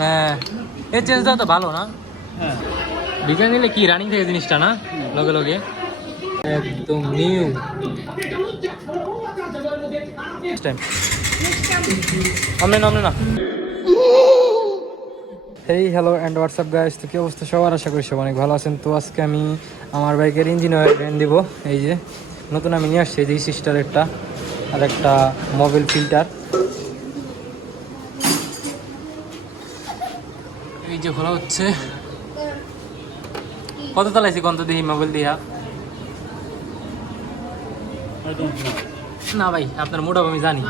হ্যাঁ এই চেঞ্জটা তো ভালো না। হ্যাঁ। বিজ্ঞান নিলে কি রানিং থাকে জিনিসটা না? লগে লগে। একদম নিউ টাইম আমনে না আমনে না। Hey hello and WhatsApp guys তো কি অবস্থা? সবার আশা করি সব অনেক ভালো আছেন। তো আজকে আমি আমার বাইকের ইঞ্জিন অয়েল ব্র্যান্ড দিব। এই যে নতুন আমি নিয়ে আসছি এই যে সিস্টারেরটা আর একটা মোবাইল ফিল্টার যে খোলা হচ্ছে। কত তালাইছি কত দিই মোবাইল দিয়া না ভাই আপনার মোটা আমি জানি।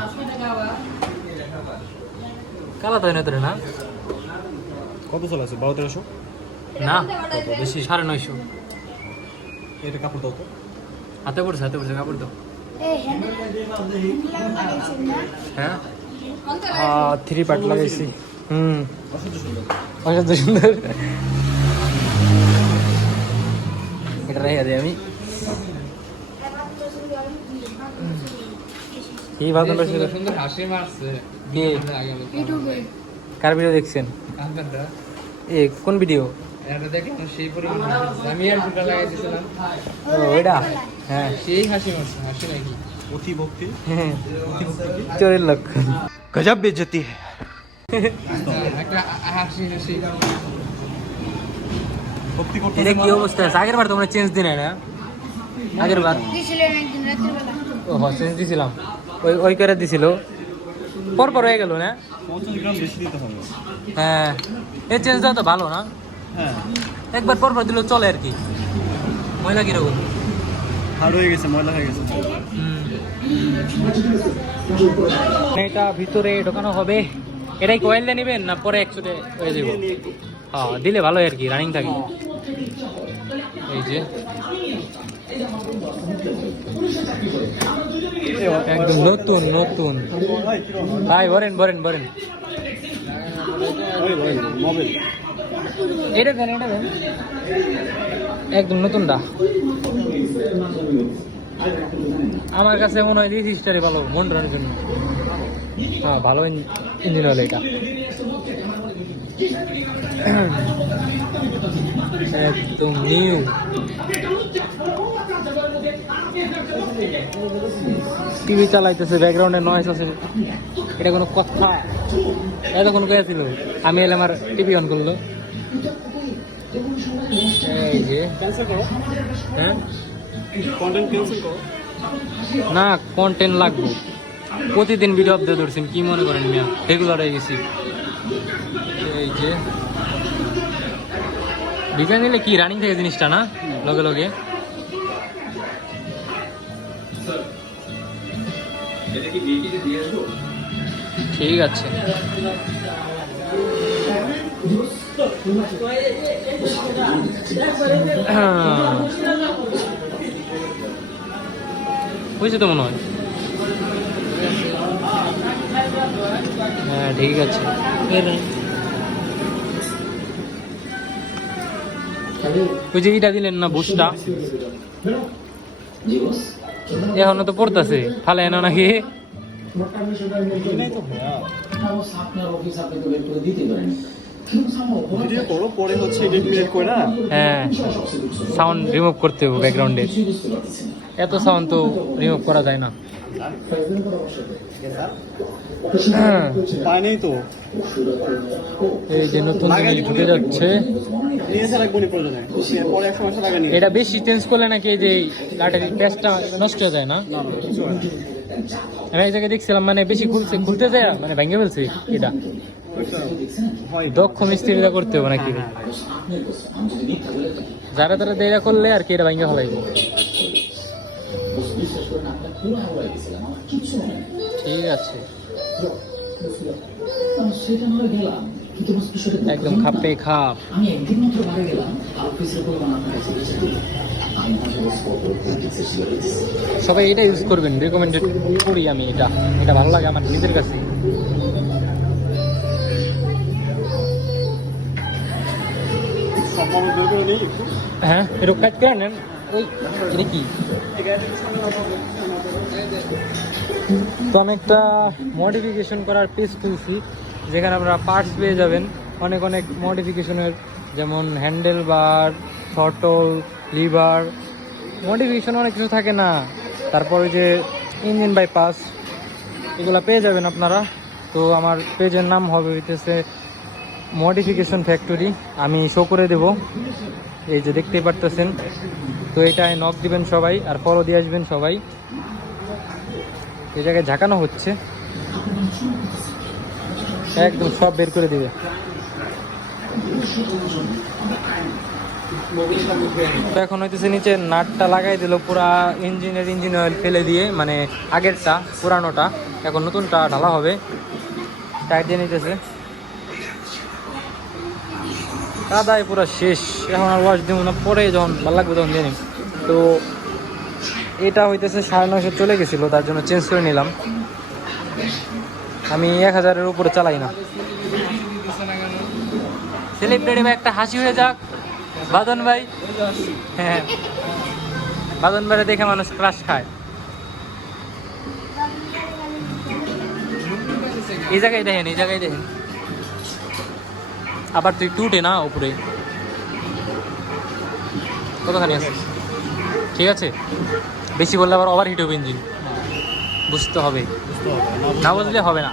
কালা তো নতুন না কত চলে আছে? বারো তেরোশো? না বেশি সাড়ে নয়শো। এটা কাপড় দাও তো। হাতে পড়ছে হাতে পড়ছে কাপড় দাও। হ্যাঁ? থ্রি পার্ট লাগাইছি। হুম। অসাধ্য সুন্দর। এটা রেখে দিই আমি। কি ভালো সুন্দর সুন্দর হাসি মারছে। কে? কার ভিডিও দেখছেন? এ কোন ভিডিও এটা দেখলাম সেই পরিমাণ আমি আর দুটা লাগাই দিয়েছিলাম ওইটা হ্যাঁ। সেই হাসি মারছে হাসি নাকি? অতি ভক্তি হ্যাঁ চোরের লক্ষণ গজব বেজতি একটা হাসি হাসি এটা কি অবস্থা? আছে আগের বার তোমরা চেঞ্জ দিনে না? আগের বার? ও হ চেঞ্জ দিছিলাম। ওই ওই করে দিছিল। পর পর হয়ে গেল না? পঞ্চাশ গ্রাম বেশি দিতে হবে। হ্যাঁ। এই চেঞ্জটা তো ভালো না? হ্যাঁ। একবার পর পর দিলেও চলে আর কি। ময়লা কীরকম? হার্ড হয়ে গেছে ময়লা হয়ে গেছে। এটা ভিতরে ঢোকানো হবে। এটাই কয়েল দিয়ে নেবেন না পরে একসাথে হয়ে দেবো হ্যাঁ দিলে ভালো আর কি রানিং থাকে এই যে। একদম নতুন নতুন। ভাই, বরেন বরেন বরেন। এটা দেন এটা দেন। একদম নতুনটা আমার কাছে মনে হয় দিস স্টারে ভালো মন রানের জন্য। হ্যাঁ ভালো ইঞ্জিন হলো এটা। একদম নিউ টিভি চালাইতেছে ব্যাকগ্রাউন্ডে নয়েস আছে। এটা কোনো কথা। এটা কোনো কে ছিল আমি এলে আমার টিভি অন করল। এই যে। হ্যাঁ? না কন্টেন্ট লাগবে। প্রতিদিন ভিডিও আপডেট ধরছেন কি মনে করেন মিয়া? রেগুলার হয়ে গেছি। এই যে বিজ্ঞান নিলে কি রানিং থাকে জিনিসটা না? লগে লগে। ঠিক আছে। হ্যাঁ। বুঝছি তো মনে হয়। হ্যাঁ ঠিক আছে। ওই ইটা দিলেন না বুসটা এখনও তো পড়তেছে ফালে এনো নাকি? হ্যাঁ সাউন্ড রিমুভ করতে হবে ব্যাকগ্রাউন্ডে এত সাউন্ড তো রিমুভ করা যায় না। হ্যাঁ, তো। এই যে নতুন জিনিস ঢুকে যাচ্ছে। এটা বেশি চেঞ্জ করলে নাকি এই যে প্যাচটা নষ্ট হয়ে যায় না? হয়। আমি এক জায়গায় দেখছিলাম মানে বেশি খুলছে খুলতে যায় মানে ভেঙে ফেলছে এটা। দক্ষ মিস্ত্রিটা করতে হবে নাকি? যারা তারা দেয়া করলে আর কি এটা ভেঙে ফেলাইব। ঠিক আছে। একদম খাপে খাপ। সবাই এটা ইউজ করবেন রেকমেন্ডেড করি আমি এটা। এটা ভালো লাগে আমার নিজের কাছে। হ্যাঁ এরকম কাজ করে নেন। ওই এটা কি? তো আমি একটা মডিফিকেশন করার পেজ খুলছি, যেখানে আপনারা পার্টস পেয়ে যাবেন। অনেক অনেক মডিফিকেশনের যেমন handle bar throttle lever modification অনেক কিছু থাকে না। তারপরে যে ইঞ্জিন বাইপাস এগুলো পেয়ে যাবেন আপনারা। তো আমার পেজের নাম হবে হইতেছে মডিফিকেশন ফ্যাক্টরি আমি শো করে দেব। এই যে দেখতেই পারতেছেন। তো এটায় নক দিবেন সবাই, আর ফলো দিয়ে আসবেন সবাই। এই জায়গায় ঝাঁকানো হচ্ছে। একদম সব বের করে দিবে। এখন হইতেছে নিচে নাটটা লাগাই দিল, পুরা ইঞ্জিনের ইঞ্জিন অয়েল ফেলে দিয়ে মানে আগেরটা, পুরানোটা। এখন নতুনটা ঢালা হবে। টাইট দিয়ে নিতেছে। কাদায় পুরো শেষ। এখন আর ওয়াশ দিব না, পরে যখন ভালো লাগবে তখন দিয়ে। তো এটা হইতেছে সাড়ে নয়শো চলে গেছিল, তার জন্য চেঞ্জ করে নিলাম। আমি এক হাজারের উপরে চালাই না। সেলিব্রিটি ভাই, একটা হাসি হয়ে যাক। বাদন ভাই হ্যাঁ। বাদন ভাই দেখে মানুষ ক্রাশ খায়। এই জায়গায় দেখেন, এই জায়গায় দেখেন। আবার তুই টুটে না, উপরে। কতখানি আছে? ঠিক আছে? বেশি বললে আবার ওভার হিট হবে ইঞ্জিন বুঝতে হবে। না বুঝলে হবে না।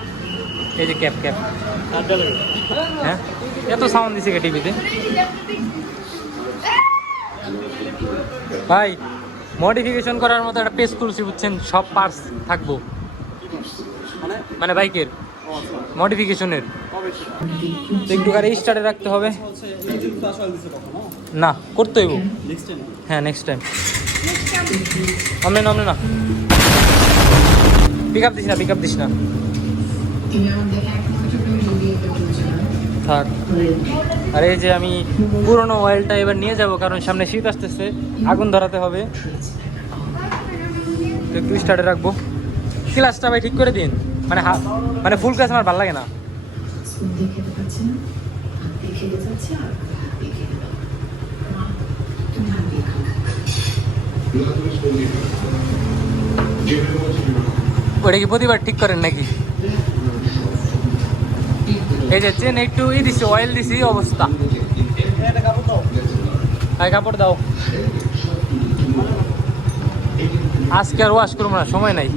এই যে ক্যাপ ক্যাপ হ্যাঁ? এত সাউন্ড দিছে টিভিতে ভাই মডিফিকেশন করার মতো একটা পেজ খুলছি বুঝছেন সব পার্টস থাকব। মানে? মানে বাইকের। আচ্ছা মডিফিকেশনের একটু গাড়ি স্টার্টে রাখতে হবে। কখনো? না করতে হইব। হ্যাঁ নেক্সট টাইম অমনে না অমনে না। পিক আপ দিস না পিক আপ দিস না। থাক। আর এই যে আমি পুরোনো অয়েলটা এবার নিয়ে যাব, কারণ সামনে শীত আসতেছে, আগুন ধরাতে হবে। একটু স্টার্টে রাখব। ক্লাসটা ভাই ঠিক করে দিন। মানে মানে ফুল ক্লাস আমার ভালো লাগে না। দেখে পাচ্ছেন দেখে যাচ্ছে আর দেখে তুমি হাত দিয়ে খাও ওটা কি প্রতিবার ঠিক করেন নাকি? এই যে চেন একটু ই দিছি অয়েল দিছি অবস্থা। কাপড় দাও। আজকে আর ওয়াশ করব না, সময় নাই।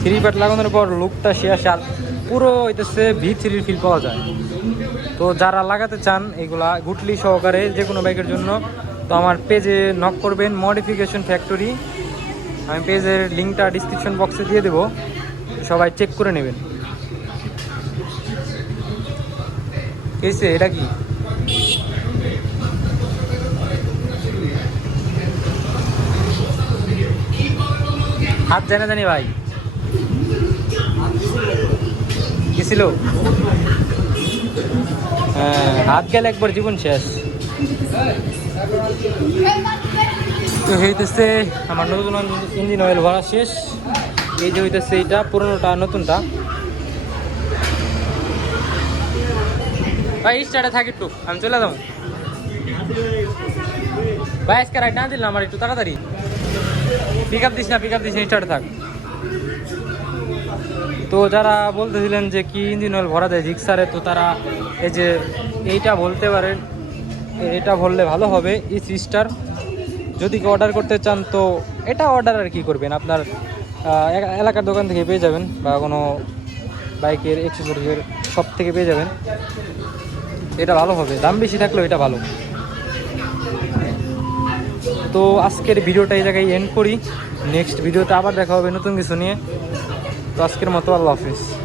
থ্রি প্যাট লাগানোর পর লুকটা আসে আর পুরো হইতেছে ভি থ্রির ফিল পাওয়া যায়। তো যারা লাগাতে চান এগুলা গুটলি সহকারে যে কোনো বাইকের জন্য, তো আমার পেজে নক করবেন মডিফিকেশন ফ্যাক্টরি আমি পেজের লিঙ্কটা ডিসক্রিপশন বক্সে দিয়ে দেবো। সবাই চেক করে নেবেন। কেসে এটা কি? হাত জানা জানি ভাই। গেছিল হ্যাঁ হাত গেলে একবার জীবন শেষ। তো হইতেছে, আমার নতুন ইঞ্জিন অয়েল ভরা শেষ। এই যে হইতেছে এইটা, পুরোনোটা নতুনটা। ভাই স্টার্টে থাক একটু, আমি চলে যাব। ভাই, আজকে রাইট না দিলাম আমার একটু তাড়াতাড়ি। পিক আপ দিস না পিক আপ দিস না স্টার্টে থাক। তো যারা বলতেছিলেন যে কি ইঞ্জিন অয়েল ভরা দেয় জিক্সারে, তো তারা এই যে এইটা বলতে পারেন এটা বললে ভালো হবে, এই সিস্টার। যদি অর্ডার করতে চান, তো এটা অর্ডার আর কি করবেন? আপনার এলাকার দোকান থেকে পেয়ে যাবেন, বা কোনো বাইকের এক্সেসরিজের সব থেকে পেয়ে যাবেন। এটা ভালো হবে, দাম বেশি থাকলেও এটা ভালো। তো আজকের ভিডিওটা এই জায়গায় এন্ড করি। নেক্সট ভিডিওতে আবার দেখা হবে নতুন কিছু নিয়ে। তো আজকের মতো আল্লাহ হাফিজ